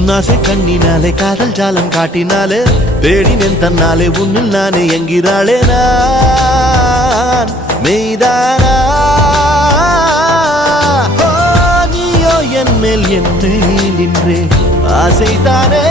உன்னாசை கண்ணினாலே காதல் ஜாலம் காட்டினாலே தேடினேன் தன்னாலே உன்னில் நானே என்கிறாளே நான் மெய்தானா நீயோ என் மேல் நின்றே ஆசைதானே